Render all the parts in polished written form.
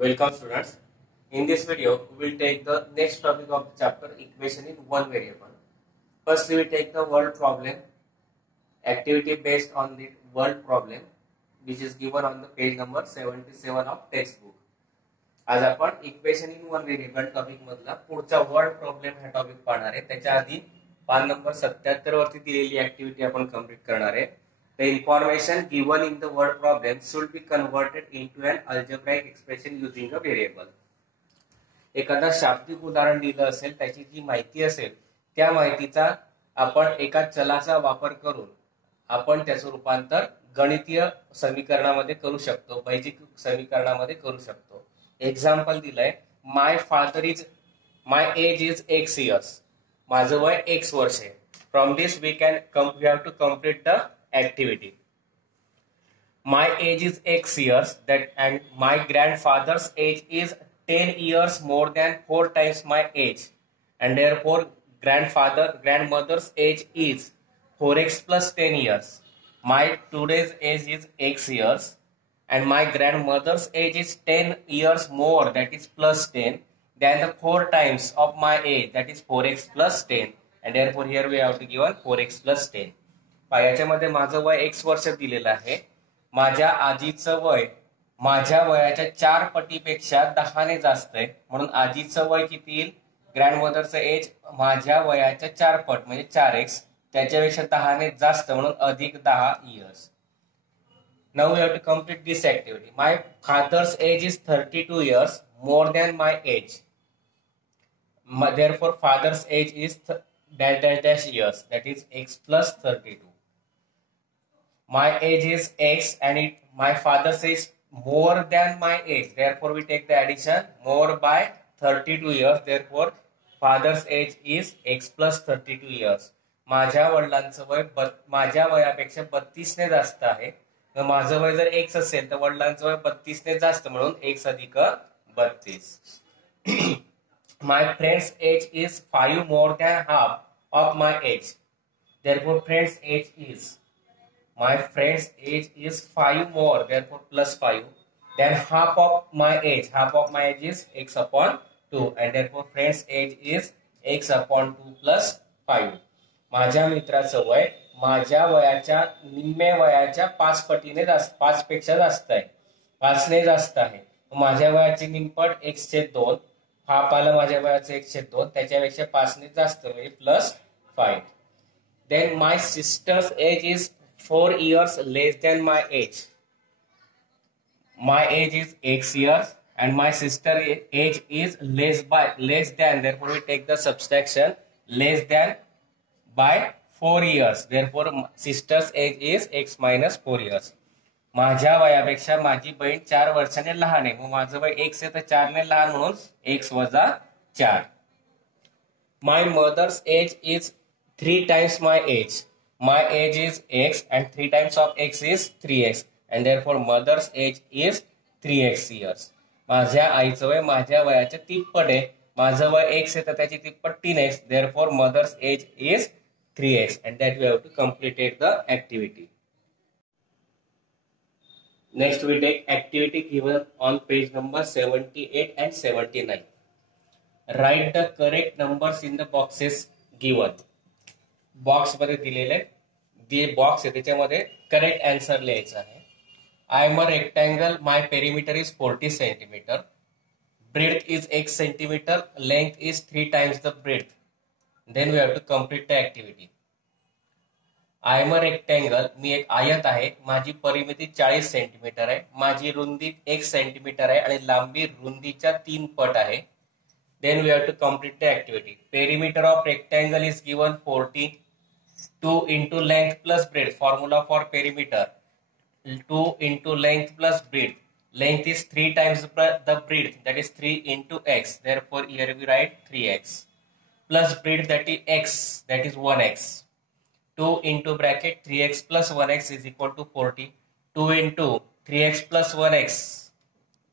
Welcome students. In this video, we will take the next topic of the chapter equation in one variable. First, we will take the word problem, activity based on the word problem, which is given on the page number 77 of textbook. आज आपण equation in one variable topic मधला पुढचा word problem हा topic पाहणार आहे. त्याच्या आधी पान नंबर 77 वरती दिलेली ऍक्टिव्हिटी आपण कंप्लीट करणार आहे. The information given in the word problem should be converted into an algebraic expression using a variable. एखादा शाब्दिक उदाहरण दिलं असेल, त्याची जी माहिती असेल त्या माहितीचा आपण एका चलाचा वापर करून आपण त्याचं रूपांतर गणितीय समीकरणामध्ये करू शकतो, बेसिक समीकरणामध्ये करू शकतो. एग्जांपल दिलंय, my age is x years. माझं वय x वर्ष आहे. From this we have to complete the activity. My age is x years and my grandfather's age is 10 years more than 4 times my age, and therefore grandmother's age is 4x plus 10 years. My today's age is x years and my grandmother's age is 10 years more, that is plus 10, than the 4 times of my age, that is 4x plus 10, and therefore here we have to give 4x plus 10. याच्यामध्ये माझं वय x वर्ष दिलेलं आहे. माझ्या आजीचं वय माझ्या वयाच्या 4 पटीपेक्षा 10 ने जास्त आहे, म्हणून आजीचं वय किती येईल? ग्रँडमदरचं एज माझ्या वयाच्या 4 पट म्हणजे 4x, त्याच्यापेक्षा 10 ने जास्त म्हणून अधिक 10 years. Now we have to complete this activity. My father's age is 32 years more than my age. Therefore father's age is dash years, that is x plus 32. My age is x and my father's age more than my age. Therefore, we take the addition more by 32 years. Therefore, father's age is x plus 32 years. माझ्या वडिलांचं वय माझ्या वयापेक्षा 32 ने जास्त आहे. माझं वय जर x असेल तर वडिलांचं वय 32 ने जास्त, म्हणून x अधिक 32. My friend's age is 5 more than half of my age. Therefore, friend's age is my friend's age is 5 more, therefore plus 5. Then half of my age. Half of my age is x upon 2, and therefore friend's age is x upon 2 plus 5. माझ्या मित्राचं वय माझ्या वयाच्या निम्म्या वयाच्या 5 पटीने जास्त, 5 पेक्षा जास्त आहे, 5 ने जास्त आहे. माझ्या वयाची निमपट x/2, हाफ आलं माझ्या वयाचं x/2, त्याच्यापेक्षा 5 ने जास्त म्हणजे plus 5. Then my sister's age is 4 years less than my age. My age is x years and my sister's age is less than, therefore we take the subtraction, less than by 4 years. Therefore sister's age is x minus 4 years. माझ्या वयापेक्षा माझी बहीण 4 वर्षाने लहान आहे, मग माझं वय x आहे तर 4 ने लहान म्हणून x वजा 4. My mother's age is 3 times my age. My age is x and 3 times of x is 3x, and therefore mother's age is 3x years. माझ्या आईचं वय माझ्या वयाच्या तिप्पट आहे. माझं वय x आहे तर त्याची तिप्पट 3x. Therefore mother's age is 3x, and that we have to complete the activity. Next we take activity given on page number 78 and 79. Write the correct numbers in the boxes given. Box मध्ये दिलेले box आहे त्याच्यामध्ये correct answer लिहायचा आहे. I am a rectangle, my perimeter is 40 centimetre, breadth is x centimetre, length is 3 times the breadth. Then we have to complete the activity. I am a rectangle, मी एक आयत आहे, माझी परिमिती 40 सेंटीमीटर आहे, माझी रुंदी 1 सेंटीमीटर आहे आणि लांबी रुंदीच्या 3 पट आहे. Then we have to complete the activity. Perimeter of rectangle is given 40. 2 into length plus breadth. Formula for perimeter. 2 into length plus breadth. Length is 3 times the breadth. That is 3 into x. Therefore, here we write 3x. Plus breadth, that is x. That is 1x. 2 into bracket 3x plus 1x is equal to 40. 2 into 3x plus 1x.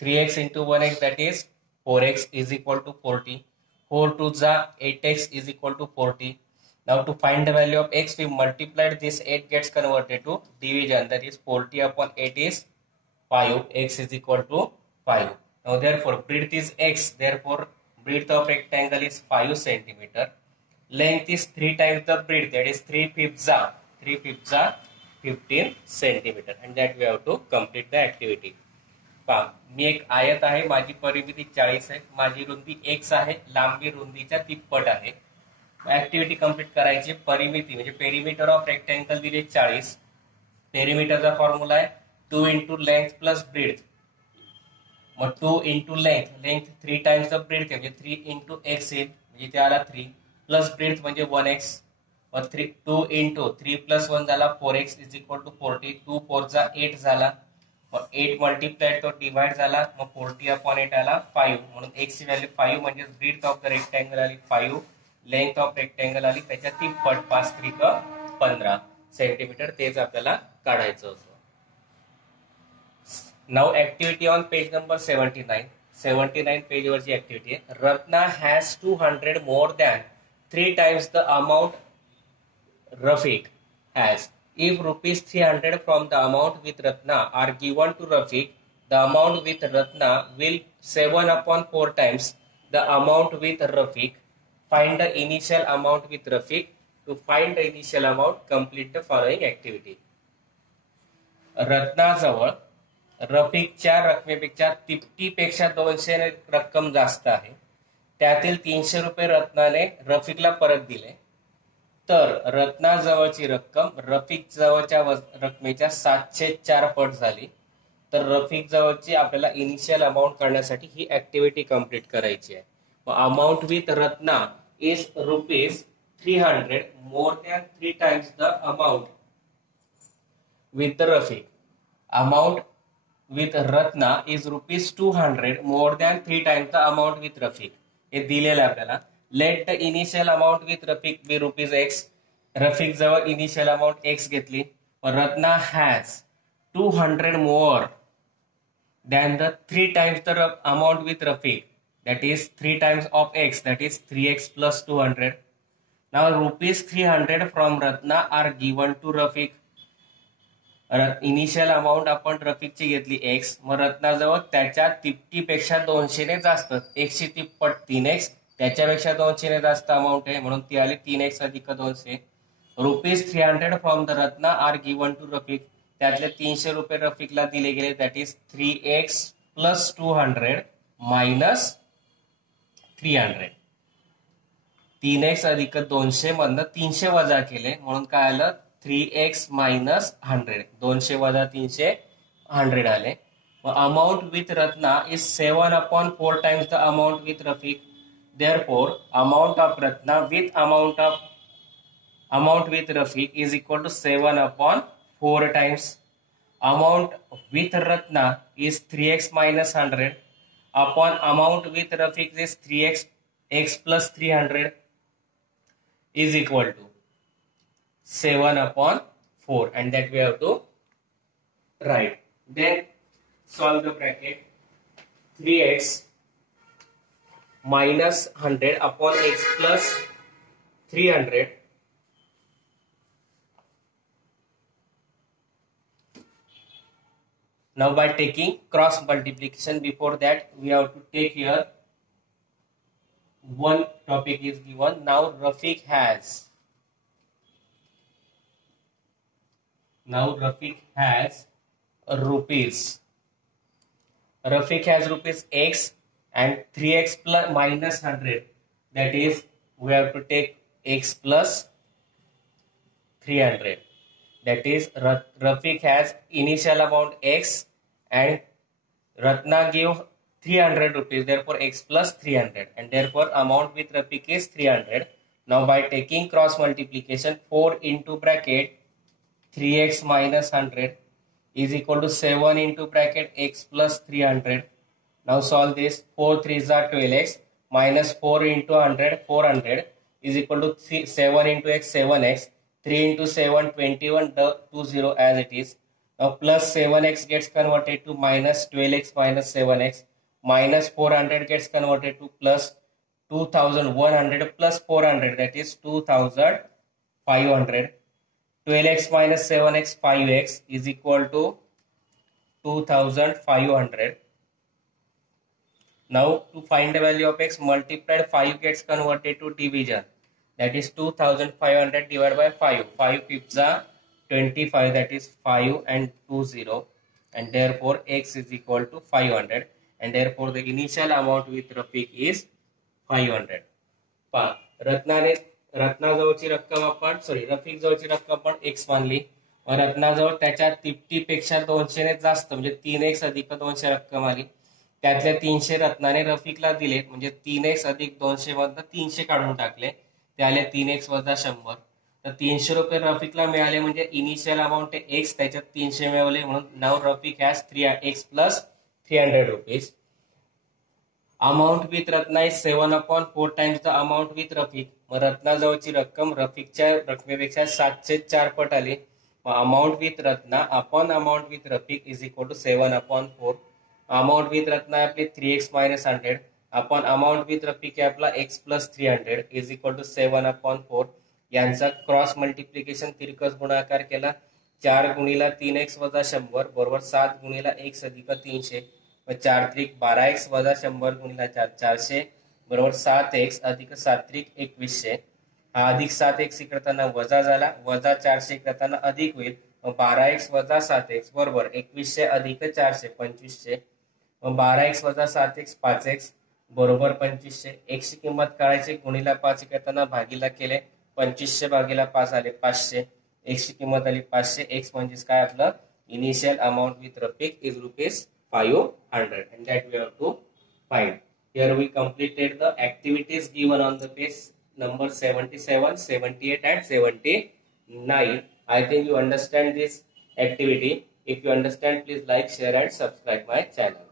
3x into 1x, that is 4x is equal to 40. 4 to the 8x is equal to 40. Now to find the value of x, we multiplied this 8 gets converted to division, that is 40 upon 8 is 5, x is equal to 5. Now therefore breadth is x, therefore breadth of rectangle is 5 centimeter. Length is 3 times the breadth, that is 3 fifths are 15 centimeter, and that we have to complete the activity. पहा, मी एक आयत आहे, माझी परिमिती 40 आहे, माझी रुंदी x आहे, लांबी रुंदीच्या तिप्पट आहे. ऍक्टिव्हिटी कंप्लीट करायची. परिमिती म्हणजे पेरिमीटर ऑफ रेक्टँगल दिले 40. पेरिमीटरचा फॉर्म्युला आहे 2 इंटू लेंथ प्लस ब्रेड्थ. मग 2 into length 3 times the breadth म्हणजे 3 इंटू एक्स येईल, म्हणजे ते आला 3 प्लस ब्रेड्थ म्हणजे 1x. मग 2 इंटू 3 प्लस 1 झाला 4x इज इक्वल टू 40. 2 4 चा 8 झाला. मग 8 मल्टिप्लाय तो डिवाइड झाला, मग 40/8 आला 5. म्हणून x ची व्हॅल्यू 5 म्हणजे ब्रेड्थ ऑफ द रेक्टँगल आली 5, लेंथ ऑफ रेक्टँगल आली त्याच्या तिप्पट 5 3 15 सेंटीमीटर. तेच आपल्याला काढायचं होतं. Now activity on page number 79 page वरची ऍक्टिव्हिटी आहे. Ratna has 200 more than 3 times the amount Rafiq has. If rupees 300 from the amount with Ratna are given to Rafiq, the amount with Ratna will 7/4 times the amount with Rafiq. Find the initial amount with Rafiq. To find the initial amount, complete the following activity. रत्नाजवळ रफीकच्या रकमेपेक्षा तिप्पटीपेक्षा 200 रक्कम जास्त आहे. त्यातील 300 रुपये रत्नाने रफीकला परत दिले. तर रत्नाजवळची रक्कम रफीक जवळच्या रकमेच्या 704 पट झाली. तर रफीक जवळची आपल्याला इनिशियल अमाऊंट करण्यासाठी ही ऍक्टिव्हिटी कंप्लीट करायची आहे. Amount with Ratna is rupees 300 more than 3 times the amount with the Rafiq. Amount with Ratna is rupees 200 more than 3 times the amount with Rafiq. हे दिलेलं आहे आपल्याला. Let the initial amount with Rafiq be rupees x. Rafiq जवळ initial amount x घेतली. Ratna has 200 more than the 3 times the amount with Rafiq, that is 3 times of x, that is 3x plus 200. Now rupees 300 from Ratna are given to Rafiq. Initial amount आपण रफीकची घेतली x, मग रत्नाजवळ त्याच्या तिप्पटीपेक्षा 200 ने जास्त, x ची तिप्पट 3x, त्याच्यापेक्षा 200 ने जास्त अमाऊंट आहे म्हणून ती आली 3x अधिक 200. Rupees 300 from the Ratna are given to Rafiq. त्यातले 300 रुपये रफीकला दिले गेले, that is 3x plus 200 minus 300. 3x अधिक 200 मधनं 300 वजा केले म्हणून काय आलं 3x मायनस 100. 200 वजा 300 100 आले. Amount with Ratna is 7/4 times the amount with Rafiq. Therefore, amount of Ratna with amount with Rafiq is equal to 7/4 times. Amount with Ratna is 3x minus 100 upon amount with Rafiq is 3x x plus 300 is equal to 7/4, and that we have to write. Then solve the bracket. 3x minus 100 upon x plus 300 . Now by taking cross multiplication, before that we have to take here one topic is given. Now Rafiq has rupees. Rafiq has rupees x and 3x plus minus 100, that is we have to take x plus 300, that is Rafiq has initial amount x and Ratna give 300 rupees, therefore x plus 300, and therefore amount with Rafiq is 300. Now by taking cross multiplication, 4 into bracket 3x minus 100 is equal to 7 into bracket x plus 300. Now solve this. 4 3s are 12x minus 4 into 100 400 is equal to 7 into x 7x. 3 into 7 21 20 as it is. Now plus 7x gets converted to minus 12x minus 7x. Minus 400 gets converted to plus 2100 plus 400, that is 2500. 12x minus 7x 5x is equal to 2500. Now to find the value of x multiplied 5 gets converted to division. That is 2500 divided by 5. 5 fifths are 25, that is 5 and 2 0, and therefore x is equal to 500, and therefore the initial amount with Rafiq is 500. रत्नाजवळची रक्कम आपण रफिक जवळची रक्कम आपण x मानली. रत्नाजवळ त्याच्या तिप्पटीपेक्षा 200 ने जास्त म्हणजे 3x अधिक 200 रक्कम आली. त्यातल्या 300 रत्नाने रफिकला दिलेत, म्हणजे 3x अधिक 200 मधनं 300 काढून टाकले, ते आले 3x वजा 100. तर 300 रुपये रफिकला मिळाले, म्हणजे इनिशियल अमाऊंट x, त्याच्यात 300 मिळवले, म्हणून नाव Rafiq has x plus 300 rupees. Amount with Ratna is 7/4 times the amount with Rafiq. मग रत्नाजवळची रक्कम रफिकच्या रकमेपेक्षा 704 पट आली. मग amount with Ratna upon amount with Rafiq is equal to 7/4. Amount with Ratna आहे आपली 3x minus 100 upon amount with Rafiq आहे आपला x plus 300 is equal to 7/4. यांचा क्रॉस मल्टिप्लिकेशन तिरकस गुणाकार केला. 4 गुणिला 3x वजा 100 बरोबर 7 गुणिला x अधिक 300. 4 त्रिक 12x वजा 100 गुणिला 4 400 बरोबर 7x अधिक 7 त्रिक 2100. हा अधिक 7x करताना वजा झाला, वजा 400 करताना अधिक होईल. 12x वजा 7x बरोबर 2100 अधिक 400 2500. 12x वजा 7x 5x बरोबर 2500. x ची किंमत काढायची, गुणिला 5 करताना भागीला केले, 2500 भागीला 5 आले 500. x ची किंमत आली 500. x म्हणजेच काय आपलं initial amount with Rafiq is ₹500, and that we have to find. Here we completed the activities given on the page number 77, 78 and 79. I think you understand this activity. If you understand, please like, share and subscribe my channel.